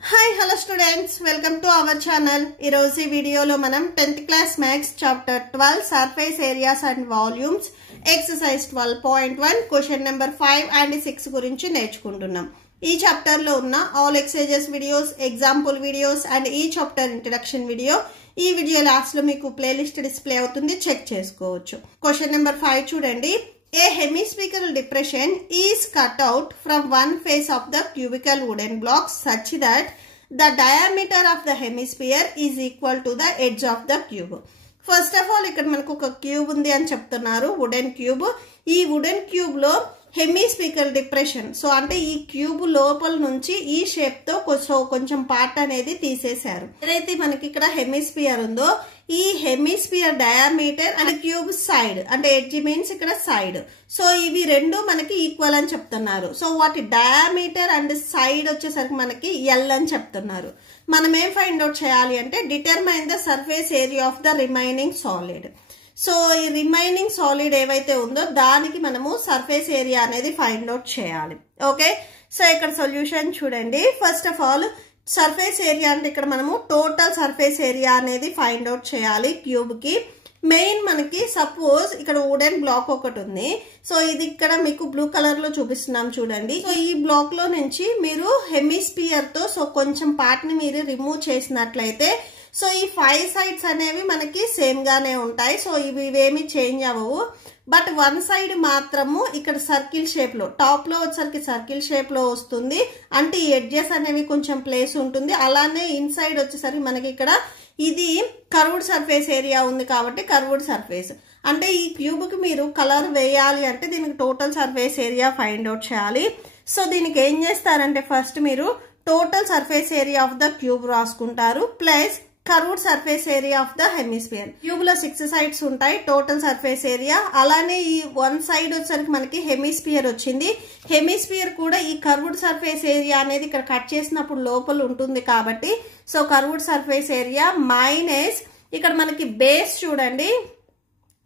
Hi, hello students. Welcome to our channel. ఈ రోజు వీడియోలో మనం 10th class maths chapter 12 surface areas and volumes exercise 12.1 question number 5 and 6 గురించి నేర్చుకుంటున్నాం. ఈ చాప్టర్ లో ఉన్న all exercises videos, example videos and ఈ chapter introduction video ఈ వీడియో లాస్ట్ లో మీకు ప్లేలిస్ట్ డిస్ప్లే అవుతుంది, చెక్ చేసుకోవచ్చు. క్వశ్చన్ నెంబర్ 5 చూడండి. A hemispherical depression is cut out from one face of the cubical wooden block such that the diameter of the hemisphere is equal to the edge of the cube. First of all, ఇక్కడ మనకు ఒక cube ఉంది అని చెప్తున్నారు, wooden cube. ఈ wooden cube లో హెమిస్ఫిరికల్ depression, so అంటే ఈ క్యూబ్ లోపల నుంచి ఈ షేప్ తో కొంచెం పార్ట్ అనేది తీసేశారు. ఏదైతే మనకి ఇక్కడ హెమిస్ఫియర్ ఉందో ఈ hemisphere diameter and cube side, అంటే ఎడ్జ్ మీన్స్ ఇక్కడ సైడ్, సో ఇవి రెండు మనకి ఈక్వల్ అని చెప్తున్నారు. సో వాటి డయామీటర్ అండ్ సైడ్ వచ్చేసరికి మనకి ఎల్ అని చెప్తున్నారు. మనం ఏం ఫైండ్ అవుట్ చేయాలి అంటే determine the surface area of the remaining solid. So ఈ రిమైనింగ్ సాలిడ్ ఏవైతే ఉందో దానికి మనము సర్ఫేస్ ఏరియా అనేది ఫైండ్ అవుట్ చేయాలి. ఓకే, సో ఇక్కడ సొల్యూషన్ చూడండి. First of all surface area అంటే ఇక్కడ మనము టోటల్ సర్ఫేస్ ఏరియా అనేది ఫైండ్ అవుట్ చేయాలి క్యూబ్ కి. మెయిన్ మనకి సపోజ్ ఇక్కడ వుడెన్ బ్లాక్ ఒకటి ఉంది, సో ఇది ఇక్కడ మీకు బ్లూ కలర్ లో చూపిస్తున్నాం చూడండి. సో ఈ బ్లాక్ లో నుంచి మీరు హెమిస్ఫియర్ తో సో కొంచెం పార్ట్ ని మీరు రిమూవ్ చేసినట్లయితే సో ఈ 5 సైడ్స్ అనేవి మనకి సేమ్ గానే ఉంటాయి. సో ఇవేమి చేంజ్ అవ్వవు. బట్ వన్ సైడ్ మాత్రము ఇక్కడ సర్కిల్ షేప్ లో, టాప్ లో వచ్చేసరికి సర్కిల్ షేప్ లో వస్తుంది, అంటే ఈ ఎడ్జెస్ అనేవి కొంచెం ప్లేస్ ఉంటుంది. అలానే ఇన్సైడ్ వచ్చేసరికి మనకి ఇక్కడ ఇది కర్వ్డ్ సర్ఫేస్ ఏరియా ఉంది కాబట్టి కర్వ్డ్ సర్ఫేస్, అంటే ఈ క్యూబ్ కి మీరు కలర్ వేయాలి అంటే దీనికి total surface area find out చేయాలి. సో దీనికి ఏం చేస్తారంటే ఫస్ట్ మీరు total surface area of the cube రాసుకుంటారు plus curved surface area of the hemisphere. Cube లో 6 సైడ్స్ ఉంటాయి టోటల్ సర్ఫేస్ ఏరియా. అలానే ఈ వన్ సైడ్ వచ్చేసరికి మనకి హెమిస్ఫియర్ వచ్చింది. హెమిస్ఫియర్ కూడా ఈ కర్వ్డ్ సర్ఫేస్ ఏరియా అనేది ఇక్కడ కట్ చేసినప్పుడు లోపల ఉంటుంది కాబట్టి so curved surface area minus ఇక్కడ మనకి బేస్ చూడండి.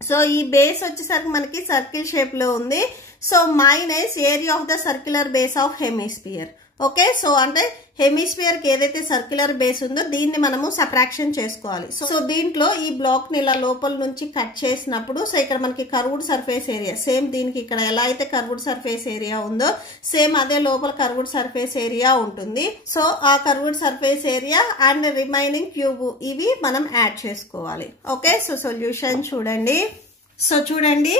సో ఈ బేస్ వచ్చేసరికి మనకి సర్కిల్ షేప్ లో ఉంది. So minus area of the circular base of hemisphere. Okay, so అంటే హెమిస్ఫియర్ కి ఏదైతే సర్క్యులర్ బేస్ ఉందో దీన్ని మనము సబ్ట్రాక్షన్ చేసుకోవాలి. సో దీంట్లో ఈ బ్లాక్ ని ఇలా లోపల నుంచి కట్ చేసినప్పుడు సో ఇక్కడ మనకి కర్వ్డ్ సర్ఫేస్ ఏరియా సేమ్ దీనికి ఇక్కడ ఎలా అయితే కర్వ్డ్ సర్ఫేస్ ఏరియా ఉందో సేమ్ అదే లోపల కర్వ్డ్ సర్ఫేస్ ఏరియా ఉంటుంది. సో ఆ curved surface area and remaining cube ఇవి మనం యాడ్ చేసుకోవాలి. ఓకే, సో సొల్యూషన్ చూడండి. సో చూడండి,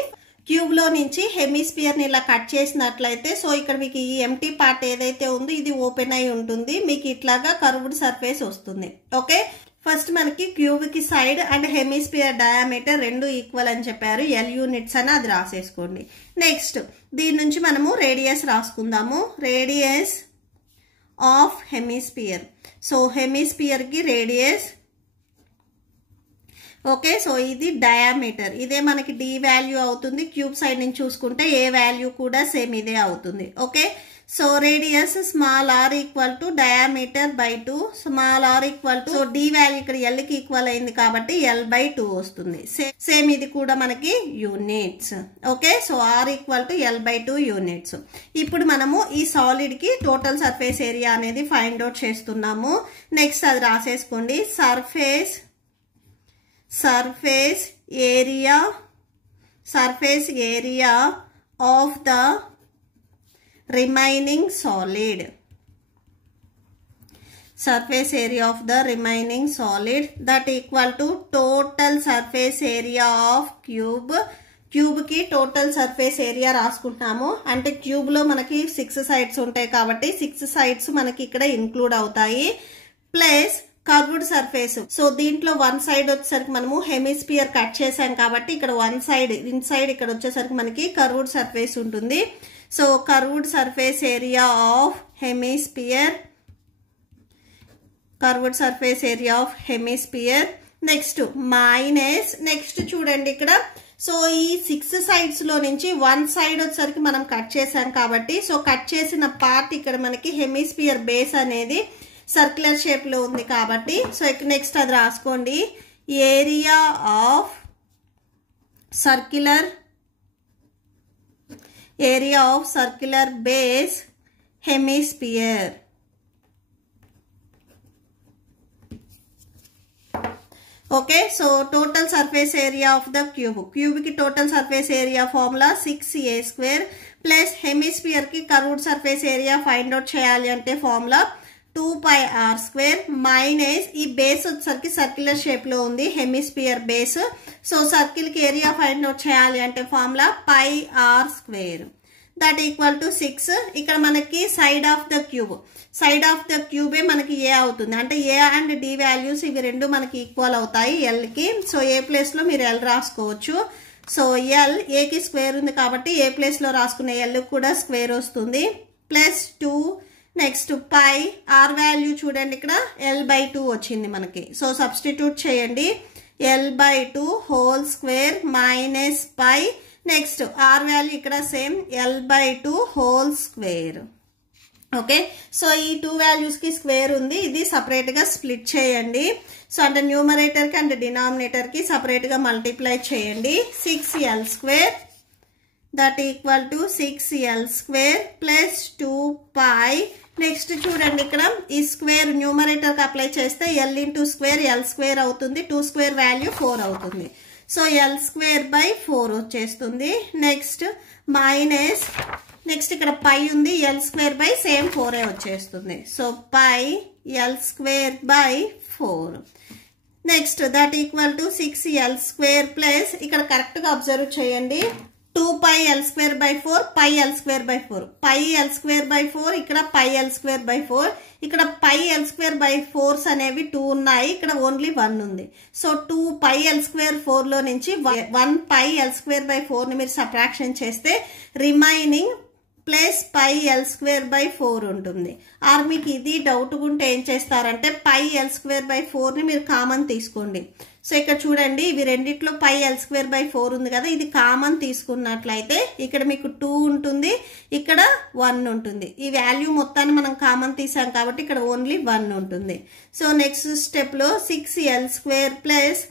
క్యూబ్ లో నుంచి హెమిస్ఫియర్ ని ఇలా కట్ చేసినట్లయితే సో ఇక్కడ మీకు ఈ ఎంటీ పార్ట్ ఏదైతే ఉందో ఇది ఓపెన్ అయి ఉంటుంది, మీకు ఇట్లాగా కర్వ్డ్ సర్ఫేస్ వస్తుంది. ఓకే, ఫస్ట్ మనకి క్యూబ్ కి సైడ్ అండ్ హెమిస్ఫియర్ డయామీటర్ రెండు ఈక్వల్ అని చెప్పారు, ఎల్ యూనిట్స్ అని అది రాసేసుకోండి. నెక్స్ట్ దీని నుంచి మనము రేడియస్ రాసుకుందాము. Radius of hemisphere, so hemisphere కి రేడియస్. ఓకే, సో ఇది డయామీటర్, ఇదే మనకి డి వాల్యూ అవుతుంది. క్యూబ్ సైడ్ నుంచి చూసుకుంటే ఏ వాల్యూ కూడా సేమ్ ఇదే అవుతుంది. Okay, so radius small are equal to diameter by 2, small are equal to D value ఇక్కడ ఎల్ కి ఈక్వల్ అయింది కాబట్టి ఎల్ బై 2 వస్తుంది. సేమ్ ఇది కూడా మనకి units. Okay, so r equal to L by 2 units. ఇప్పుడు మనము ఈ సాలిడ్ కి టోటల్ సర్ఫేస్ ఏరియా అనేది ఫైండ్ అవుట్ చేస్తున్నాము. నెక్స్ట్ అది రాసేసుకోండి. surface area of the remaining solid. Surface area of the remaining solid that equal to total surface area of cube. Cube కి total surface area రాసుకుంటున్నాము, అంటే cube లో మనకి 6 sides ఉంటాయి కాబట్టి 6 సైడ్స్ మనకి ఇక్కడ ఇంక్లూడ్ అవుతాయి ప్లస్ కర్వ్డ్ సర్ఫేస్. సో దీంట్లో వన్ సైడ్ వచ్చేసరికి మనము హెమిస్ఫియర్ కట్ చేసాం కాబట్టి ఇక్కడ వన్ సైడ్ ఇన్సైడ్ ఇక్కడ వచ్చేసరికి మనకి కర్వ్డ్ సర్ఫేస్ ఉంటుంది. So curved surface area of hemisphere, curved surface area of hemisphere. Next minus, next చూడండి ఇక్కడ సో ఈ 6 సైడ్స్ లో నుంచి వన్ సైడ్ వచ్చేసరికి మనం కట్ చేసాం కాబట్టి సో కట్ చేసిన పార్ట్ ఇక్కడ మనకి హెమిస్ఫియర్ బేస్ అనేది సర్క్యులర్ షేప్ లో ఉంది కాబట్టి సో నెక్స్ట్ అది రాసుకోండి. Area of circular base hemisphere. Okay, so total surface area of the cube, cube కి total surface area formula 6a² plus hemisphere కి curved surface area find out చేయాలి అంటే ఫార్ములా 2πr² మైనస్ ఈ base వచ్చేసరికి circular shape లో ఉంది hemisphere base, so circle కి area find out చేయాలి అంటే formula πr² that equal to 6. ఇక్కడ మనకి side of the cube, side of the క్యూబే మనకి ఏ అవుతుంది, అంటే ఏ అండ్ డి వాల్యూస్ ఇవి రెండు మనకి ఈక్వల్ అవుతాయి ఎల్ కి. సో ఏ ప్లేస్ లో మీరు ఎల్ రాసుకోవచ్చు. సో ఎల్ ఏకి స్క్వేర్ ఉంది కాబట్టి ఏ ప్లేస్ లో రాసుకునే ఎల్ కూడా స్క్వేర్ వస్తుంది. Plus 2 next pi R value చూడండి ఇక్కడ l/2 వచ్చింది మనకి. సో సబ్స్టిట్యూట్ చేయండి, l/2 whole square minus pi, next R value ఇక్కడ same l/2 whole square. Okay, so ఈ 2 వాల్యూస్ కి స్క్వేర్ ఉంది, ఇది సపరేట్ గా స్ప్లిట్ చేయండి. సో అంటే న్యూమరేటర్ కి అండ్ డినామినేటర్ కి సపరేట్ గా మల్టిప్లై చేయండి. 6l² that equal to 6l² plus 2π. Next చూడండి ఇక్కడ ఈ స్క్వేర్ న్యూమరేటర్ కి అప్లై చేస్తే l ఇంటూ స్క్వేర్ l² అవుతుంది, 2² వాల్యూ 4 అవుతుంది. సో l²/4 వచ్చేస్తుంది. నెక్స్ట్ మైనస్, నెక్స్ట్ ఇక్కడ పై ఉంది l² సేమ్ 4 వచ్చేస్తుంది. So pi l²/4 next that equal to 6l² plus ఇక్కడ కరెక్ట్ గా అబ్జర్వ్ చేయండి 2πl²/4 πl²/4 πl²/4 ఇక్కడ πl²/4 ఇక్కడ πl²/4 అనేవి 2 ఉన్నాయి, ఇక్కడ ఓన్లీ 1 ఉంది. సో 2πl²/4 లో నుంచి 1πl²/4 ని మీరు సబ్ట్రాక్షన్ చేస్తే రిమైనింగ్ ప్లస్ πl²/4 ఉంటుంది. ఆర్ మీకు ఇది డౌట్ ఉంటే ఏం చేస్తారంటే πl²/4 ని మీరు కామన్ తీసుకోండి. సో ఇక్కడ చూడండి ఇవి రెండిట్లో πl²/4 ఉంది కదా, ఇది కామన్ తీసుకున్నట్లయితే ఇక్కడ మీకు 2 ఉంటుంది, ఇక్కడ 1 ఉంటుంది. ఈ వాల్యూ మొత్తాన్ని మనం కామన్ తీసాం కాబట్టి ఇక్కడ ఓన్లీ 1 ఉంటుంది. సో నెక్స్ట్ స్టెప్ లో 6l² ప్లస్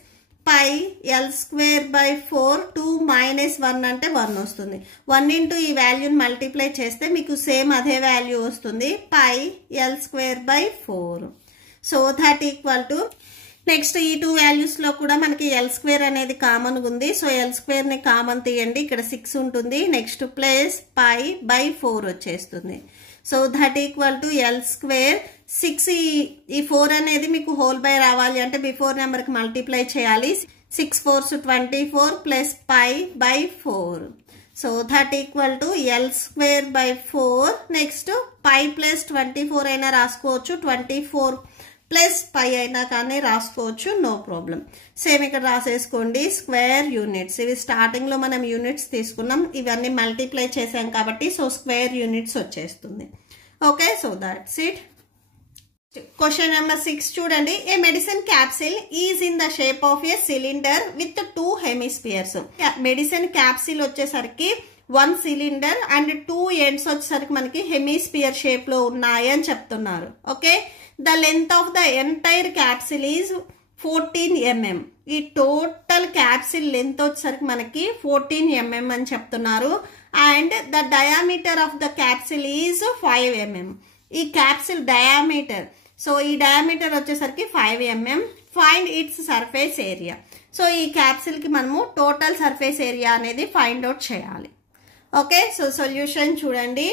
πl²/4 2 మైనస్ 1 అంటే 1 వస్తుంది. 1 ఇంటూ ఈ వాల్యూని మల్టిప్లై చేస్తే మీకు సేమ్ అదే వాల్యూ వస్తుంది πl²/4. So that equal to next ఈ 2 వాల్యూస్ లో కూడా మనకి l² అనేది కామన్ ఉంది. సో l² ని కామన్ తీయండి, ఇక్కడ 6 ఉంటుంది, నెక్స్ట్ ప్లస్ π/4 వచ్చేస్తుంది. So that equal to l². 6 ఈ 4 అనేది మీకు హోల్ బై రావాలి అంటే బిఫోర్ నెంబర్ కి మల్టిప్లై చేయాలి. 6 4s 24 plus π/4. So that equal to l²/4. Next π plus 24 అయినా రాసుకోవచ్చు, 24 ప్లస్ పై అయినా కానీ రాసుకోవచ్చు, నో ప్రాబ్లం. సేమ్ ఇక్కడ రాసేసుకోండి స్క్వేర్ యూనిట్స్. ఇవి స్టార్టింగ్ లో మనం యూనిట్స్ తీసుకున్నాం, ఇవన్నీ మల్టిప్లై చేసాం కాబట్టి సో స్క్వేర్ యూనిట్స్ వచ్చేస్తుంది. Okay, so that's it. Question number 6 చూడండి. A medicine capsule is in the shape of a cylinder with 2 hemispheres. Medicine capsule వచ్చేసరికి 1 సిలిండర్ అండ్ 2 ఎండ్స్ వచ్చేసరికి మనకి హెమిస్ఫియర్ షేప్ లో ఉన్నాయి అని చెప్తున్నారు. Okay, the length of the entire capsule is 14 mm. ఈ total capsule length వచ్చేసరికి మనకి 14 mm అని చెప్తున్నారు. And the diameter of the capsule is 5 mm. ఈ క్యాప్సిల్ డయామీటర్, సో ఈ డయామీటర్ వచ్చేసరికి 5 mm. Find its surface area. So ఈ capsule కి మనము టోటల్ సర్ఫేస్ ఏరియా అనేది ఫైండ్ అవుట్ చేయాలి. ఓకే, సో సొల్యూషన్ చూడండి.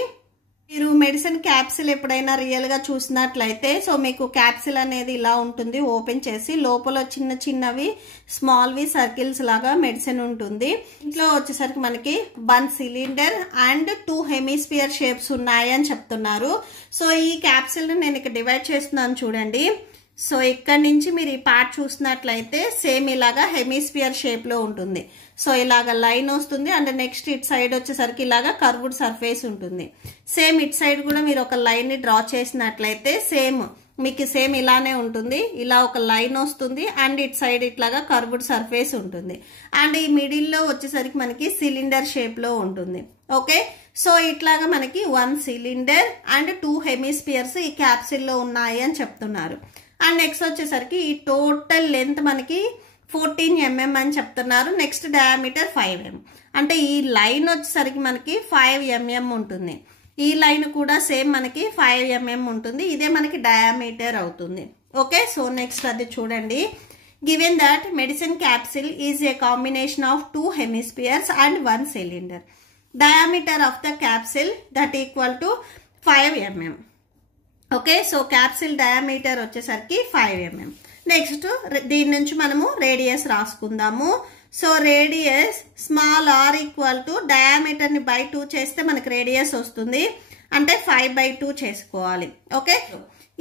మీరు మెడిసిన్ క్యాప్సిల్ ఎప్పుడైనా రియల్ గా చూసినట్లయితే సో మీకు క్యాప్సిల్ అనేది ఇలా ఉంటుంది, ఓపెన్ చేసి లోపల చిన్న చిన్నవి స్మాల్వి సర్కిల్స్ లాగా మెడిసిన్ ఉంటుంది. ఇంట్లో వచ్చేసరికి మనకి 1 సిలిండర్ అండ్ 2 హెమిస్ఫియర్ షేప్స్ ఉన్నాయి అని చెప్తున్నారు. సో ఈ క్యాప్సిల్ ని నేను ఇక్కడ డివైడ్ చేస్తున్నాను చూడండి. సో ఇక్కడ నుంచి మీరు ఈ పార్ట్ చూసినట్లయితే సేమ్ ఇలాగా హెమిస్ఫియర్ షేప్ లో ఉంటుంది. సో ఇలాగా లైన్ వస్తుంది అండ్ నెక్స్ట్ ఇట్ సైడ్ వచ్చేసరికి ఇలాగా కర్వ్డ్ సర్ఫేస్ ఉంటుంది. సేమ్ ఇట్ సైడ్ కూడా మీరు ఒక లైన్ ని డ్రా చేసినట్లయితే సేమ్ మీకు సేమ్ ఇలానే ఉంటుంది. ఇలా ఒక లైన్ వస్తుంది అండ్ ఇట్ సైడ్ ఇట్లాగా కర్వ్డ్ సర్ఫేస్ ఉంటుంది. అండ్ ఈ మిడిల్ లో వచ్చేసరికి మనకి సిలిండర్ షేప్ లో ఉంటుంది. ఓకే, సో ఇట్లాగా మనకి 1 సిలిండర్ అండ్ 2 హెమిస్ఫియర్స్ ఈ క్యాప్సిల్ లో ఉన్నాయి అని చెప్తున్నారు. అండ్ నెక్స్ట్ వచ్చేసరికి ఈ టోటల్ లెంత్ మనకి 14 mm అని చెప్తున్నారు. Next diameter 5 mm. అంటే ఈ లైన్ వచ్చేసరికి మనకి 5 mm ఉంటుంది. ఈ లైన్ కూడా సేమ్ మనకి 5 mm ఉంటుంది. ఇదే మనకి డయామీటర్ అవుతుంది. ఓకే, సో నెక్స్ట్ అది చూడండి. given that medicine capsule is a combination of two hemispheres and one cylinder. Diameter of the capsule that equal to 5 mm. Okay, so capsule diameter వచ్చేసరికి 5 mm. Next దీని నుంచి మనము radius రాసుకుందాము. So radius small are equal to డయామీటర్ని by 2 చేస్తే మనకి radius వస్తుంది, అంటే 5/2 చేసుకోవాలి. ఓకే,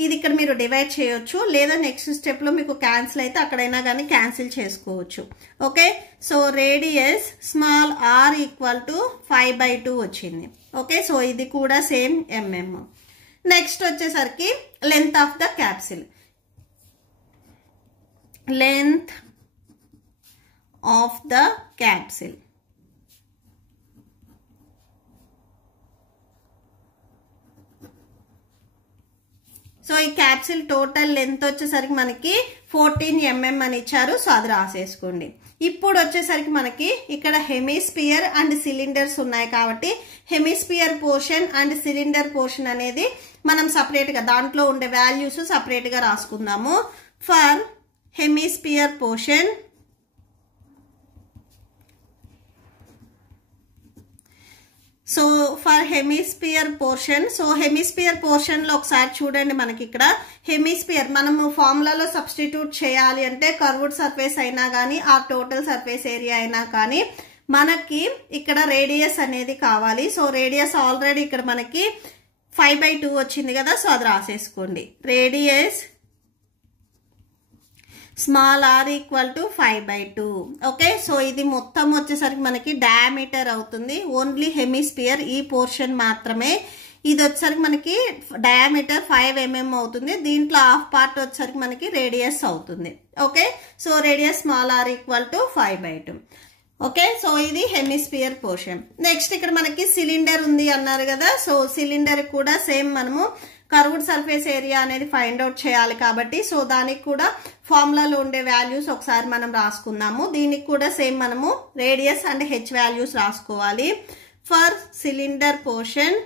ఇది ఇక్కడ మీరు డివైడ్ చేయొచ్చు, లేదా నెక్స్ట్ స్టెప్లో మీకు క్యాన్సిల్ అయితే అక్కడైనా కానీ క్యాన్సిల్ చేసుకోవచ్చు. Okay, so radius small are equal to 5/2 వచ్చింది. ఓకే, సో ఇది కూడా సేమ్ mm. నెక్స్ట్ వచ్చేసరికి length of the capsule. Length of the capsule. So ఈ క్యాప్సిల్ టోటల్ లెంత్ వచ్చేసరికి మనకి 14 mm అని ఇచ్చారు. సో అది రాసేసుకోండి. ఇప్పుడు వచ్చేసరికి మనకి ఇక్కడ హెమిస్పియర్ అండ్ సిలిండర్స్ ఉన్నాయి కాబట్టి hemisphere portion and cylinder portion అనేది మనం సపరేట్గా దాంట్లో ఉండే వాల్యూస్ సపరేట్గా రాసుకుందాము. For hemisphere portion, so for hemisphere portion, so hemisphere పోర్షన్లో ఒకసారి చూడండి, మనకి ఇక్కడ హెమిస్పియర్ మనము ఫార్ములాలో సబ్స్టిట్యూట్ చేయాలి అంటే కర్వ్డ్ సర్ఫేస్ అయినా కానీ ఆ టోటల్ సర్ఫేస్ ఏరియా అయినా కానీ మనకి ఇక్కడ రేడియస్ అనేది కావాలి. సో రేడియస్ ఆల్రెడీ ఇక్కడ మనకి 5/2 వచ్చింది కదా, సో అది రాసేసుకోండి. Radius small are equal to 5/2. Okay, so ఇది మొత్తం వచ్చేసరికి మనకి డయామీటర్ అవుతుంది. ఓన్లీ హెమిస్పియర్ ఈ పోర్షన్ మాత్రమే. ఇది వచ్చేసరికి మనకి డయామీటర్ 5 mm అవుతుంది. దీంట్లో హాఫ్ పార్ట్ వచ్చేసరికి మనకి రేడియస్ అవుతుంది. Okay, so radius small are equal to 5/2. Okay, so ఇది హెమిస్పియర్ పోర్షన్. నెక్స్ట్ ఇక్కడ మనకి సిలిండర్ ఉంది అన్నారు కదా, సో సిలిండర్ కూడా సేమ్ మనము కర్వ్డ్ సర్ఫేస్ ఏరియా అనేది ఫైండ్ అవుట్ చేయాలి కాబట్టి సో దానికి కూడా ఫార్ములాలో ఉండే వాల్యూస్ ఒకసారి మనం రాసుకుందాము. దీనికి కూడా సేమ్ మనము రేడియస్ అండ్ హెచ్ వాల్యూస్ రాసుకోవాలి. For cylinder portion,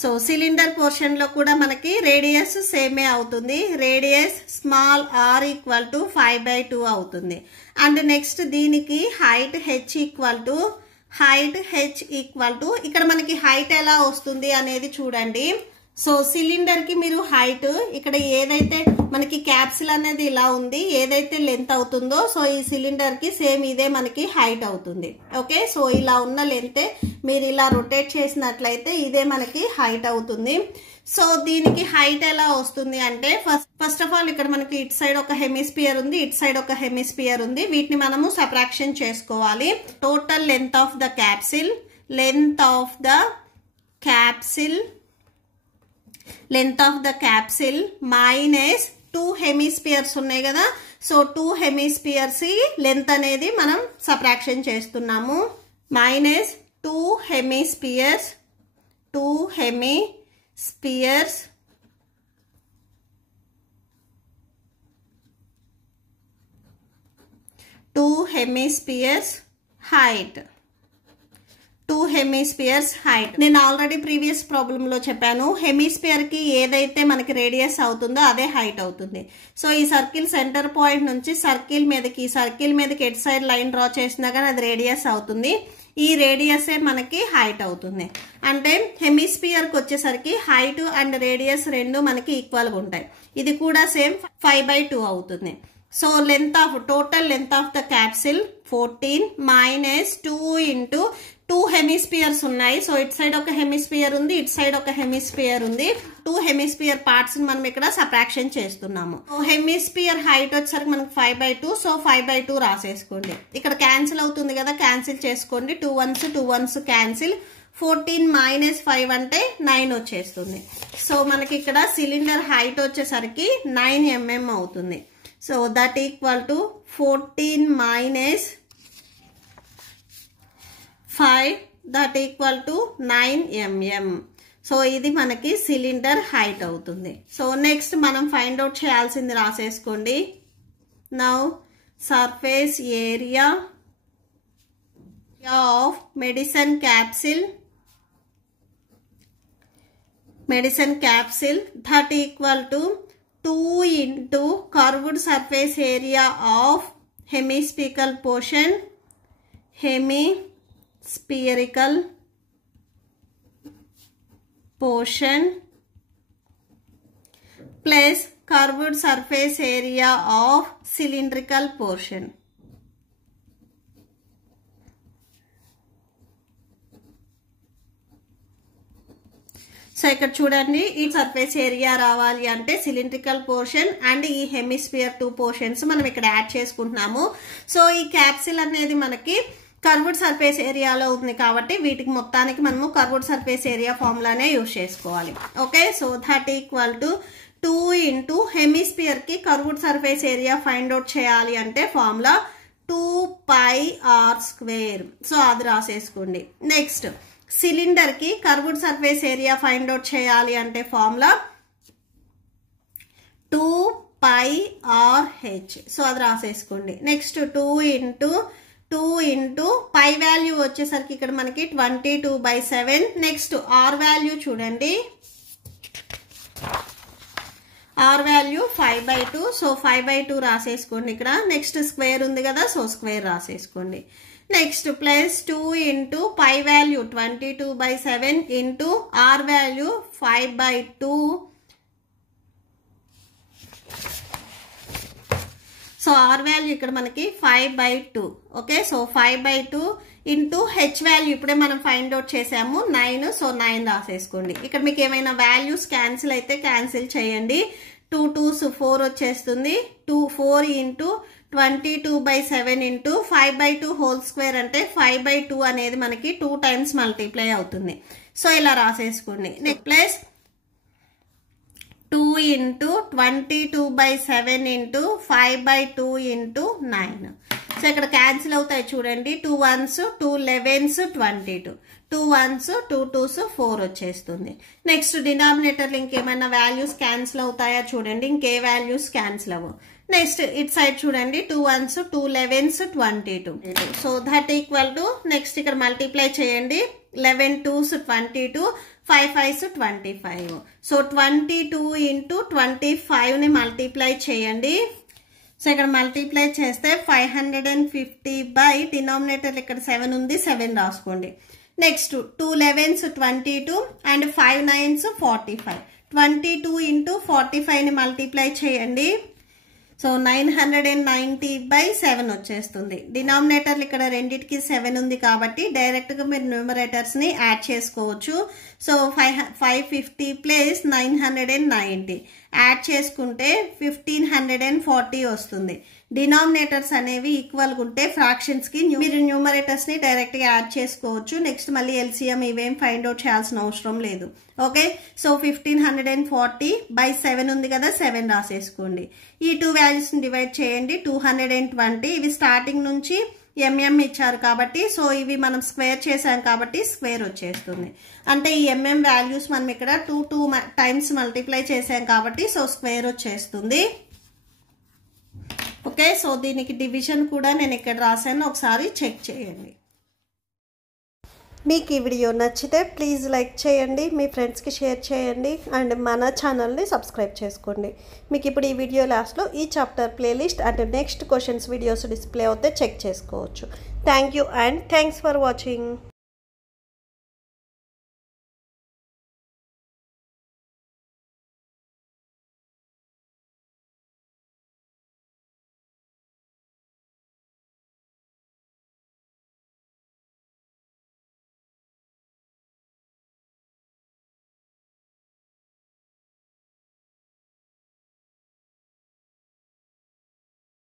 so cylinder portion లో కూడా మనకి రేడియస్ సేమే అవుతుంది. Radius small are equal to 5/2 అవుతుంది. అండ్ నెక్స్ట్ దీనికి హైట్ హెచ్ ఈక్వల్ టు ఇక్కడ మనకి హైట్ ఎలా వస్తుంది అనేది చూడండి. సో సిలిండర్ కి మీరు హైట్ ఇక్కడ ఏదైతే మనకి క్యాప్సిల్ అనేది ఇలా ఉంది, ఏదైతే లెంత్ అవుతుందో సో ఈ సిలిండర్ కి సేమ్ ఇదే మనకి హైట్ అవుతుంది. ఓకే, సో ఇలా ఉన్న లెంత్ మీరు ఇలా రొటేట్ చేసినట్లయితే ఇదే మనకి హైట్ అవుతుంది. సో దీనికి హైట్ ఎలా వస్తుంది అంటే ఫస్ట్ ఆఫ్ ఆల్ ఇక్కడ మనకి ఇటు సైడ్ ఒక హెమిస్పియర్ ఉంది, ఇటు సైడ్ ఒక హెమిస్పియర్ ఉంది. వీటిని మనము సబ్ట్రాక్షన్ చేసుకోవాలి. Total length of the capsule, length of the capsule minus 2 hemispheres ఉన్నాయి కదా, సో 2 హెమిస్పియర్స్ లెంత్ అనేది మనం సబ్ట్రాక్షన్ చేస్తున్నాము. Minus 2 hemispheres height. 2 hemispheres height. నేను ఆల్రెడీ ప్రీవియస్ ప్రాబ్లమ్ లో చెప్పాను, హెమిస్పియర్ కి ఏదైతే మనకి రేడియస్ అవుతుందో అదే హైట్ అవుతుంది. సో ఈ సర్కిల్ సెంటర్ పాయింట్ నుంచి సర్కిల్ మీదకి ఎట్ సైడ్ లైన్ డ్రా చేసినా కానీ అది రేడియస్ అవుతుంది. ఈ రేడియస్ మనకి హైట్ అవుతుంది. అంటే హెమిస్పియర్ కి వచ్చేసరికి హైట్ అండ్ రేడియస్ రెండు మనకి ఈక్వల్ గా ఉంటాయి. ఇది కూడా సేమ్ 5/2 అవుతుంది. So total length of the capsule 14 minus 2 into 2 hemispheres ఉన్నాయి. సో ఇటు సైడ్ ఒక హెమిస్పియర్ ఉంది, ఇటు సైడ్ ఒక హెమిస్పియర్ ఉంది. 2 హెమిస్పియర్ పార్ట్స్ మనం ఇక్కడ సబ్ట్రాక్షన్ చేస్తున్నాము. హెమిస్పియర్ హైట్ వచ్చేసరికి మనకి 5/2, సో 5/2 రాసేసుకోండి. ఇక్కడ క్యాన్సిల్ అవుతుంది కదా, క్యాన్సిల్ చేసుకోండి. 2 1s క్యాన్సిల్. 14 మైనస్ 5 అంటే 9 వచ్చేస్తుంది. సో మనకి ఇక్కడ సిలిండర్ హైట్ వచ్చేసరికి 9 mm అవుతుంది. So that equal to 14 minus 5 that equal to 9 mm. So ఇది మనకి సిలిండర్ హైట్ అవుతుంది. సో నెక్స్ట్ మనం ఫైండ్ అవుట్ చేయాల్సింది రాసేసుకోండి. Now surface area of medicine capsule medicine capsule that equal to 2 into curved surface area of hemispherical portion plus curved surface area of cylindrical portion. So ఇక్కడ చూడండి ఈ surface area రావాలి అంటే cylindrical portion and ఈ hemisphere 2 portions మనం ఇక్కడ add చేసుకుంటున్నాము. So ఈ క్యాప్సిల్ అనేది మనకి కర్వ్డ్ సర్ఫేస్ ఏరియాలో ఉంది కాబట్టి వీటికి మొత్తానికి మనము కర్వ్డ్ సర్ఫేస్ ఏరియా ఫార్ములానే యూజ్ చేసుకోవాలి. Okay, so that equal to 2 into hemisphere కి curved surface area find out చేయాలి అంటే ఫార్ములా 2πr². సో అది రాసేసుకోండి. నెక్స్ట్ సిలిండర్ కి curved surface area find out చేయాలి అంటే ఫార్ములా 2πrh. సో అది రాసేసుకోండి. నెక్స్ట్ 2 ఇంటూ పై వాల్యూ వచ్చేసరికి ఇక్కడ మనకి 22/7. నెక్స్ట్ ఆర్ వాల్యూ చూడండి, ఆర్ వాల్యూ 5/2. సో 5/2 రాసేసుకోండి ఇక్కడ. నెక్స్ట్ స్క్వేర్ ఉంది కదా, సో స్క్వేర్ రాసేసుకోండి. Next plus 2 into pi value 22/7 into R value 5/2. So R value ఇక్కడ మనకి 5/2. Okay, so 5/2 into H value ఇప్పుడే మనం ఫైండ్ అవుట్ చేసాము 9. సో 9 రాసేసుకోండి. ఇక్కడ మీకు ఏమైనా వాల్యూస్ క్యాన్సిల్ అయితే క్యాన్సిల్ చేయండి. 2 2s 4 వచ్చేస్తుంది. 4 ఇంటూ 22/7 ఇంటూ 5/2 హోల్ స్క్వేర్ అంటే 5/2 అనేది మనకి 2 టైమ్స్ మల్టిప్లై అవుతుంది. సో ఇలా రాసేసుకోండి. Next plus 2 into 22/7 into 5/2 into 9. So ఇక్కడ క్యాన్సిల్ అవుతాయి చూడండి. 2 1s 2 11s 22, 2 1s 2 2s 4 వచ్చేస్తుంది. నెక్స్ట్ డినామినేటర్లు ఇంకేమైనా వాల్యూస్ క్యాన్సిల్ అవుతాయా చూడండి, ఇంకే వాల్యూస్ క్యాన్సిల్ అవ్వవు. నెక్స్ట్ ఇట్ సైడ్ చూడండి 2 1s 2 11s 22. So that equal to next ఇక్కడ మల్టిప్లై చేయండి. 11 2s 22, 5 5s 25. సో 22 ఇంటూ 25 ని మల్టిప్లై చేయండి. సో ఇక్కడ మల్టిప్లై చేస్తే 550 బై డినామినేటర్ ఇక్కడ 7 ఉంది, 7 రాసుకోండి. Next 2 11s 22 and 5 9s 45. 22 into 45 ని మల్టిప్లై చేయండి. సో 990/7 వచ్చేస్తుంది. డినామినేటర్లు ఇక్కడ రెండిటికి 7 ఉంది కాబట్టి డైరెక్ట్ గా మీరు న్యూమరేటర్స్ ని యాడ్ చేసుకోవచ్చు. సో 550 ప్లస్ 990 యాడ్ చేసుకుంటే 1540 వస్తుంది. డినామినేటర్స్ అనేవి ఈక్వల్ గా ఉంటే ఫ్రాక్షన్స్ కి మీరు న్యూమరేటర్స్ ని డైరెక్ట్ గా యాడ్ చేసుకోవచ్చు. నెక్స్ట్ మళ్ళీ ఎల్సిఎం ఇవేం ఫైండ్ అవుట్ చేయాల్సిన అవసరం లేదు. ఓకే, సో 1540/7 ఉంది కదా, 7 రాసేసుకోండి. ఈ 2 వాల్యూస్ ని డివైడ్ చేయండి. 220 ఇవి స్టార్టింగ్ నుంచి ఎంఎం ఇచ్చారు కాబట్టి సో ఇవి మనం స్క్వేర్ చేసాం కాబట్టి స్క్వేర్ వచ్చేస్తుంది. అంటే ఈ ఎంఎం వాల్యూస్ మనం ఇక్కడ 2 టైమ్స్ మల్టిప్లై చేసాం కాబట్టి సో స్క్వేర్ వచ్చేస్తుంది. ఓకే, సో దీనికి డివిజన్ కూడా నేను ఇక్కడ రాశాను, ఒకసారి చెక్ చేయండి. మీకు ఈ వీడియో నచ్చితే ప్లీజ్ లైక్ చేయండి, మీ ఫ్రెండ్స్కి షేర్ చేయండి అండ్ మన ఛానల్ని సబ్స్క్రైబ్ చేసుకోండి. మీకు ఇప్పుడు ఈ వీడియో లాస్ట్లో ఈ chapter playlist and next questions videos display అవుతే చెక్ చేసుకోవచ్చు. Thank you and thanks for watching.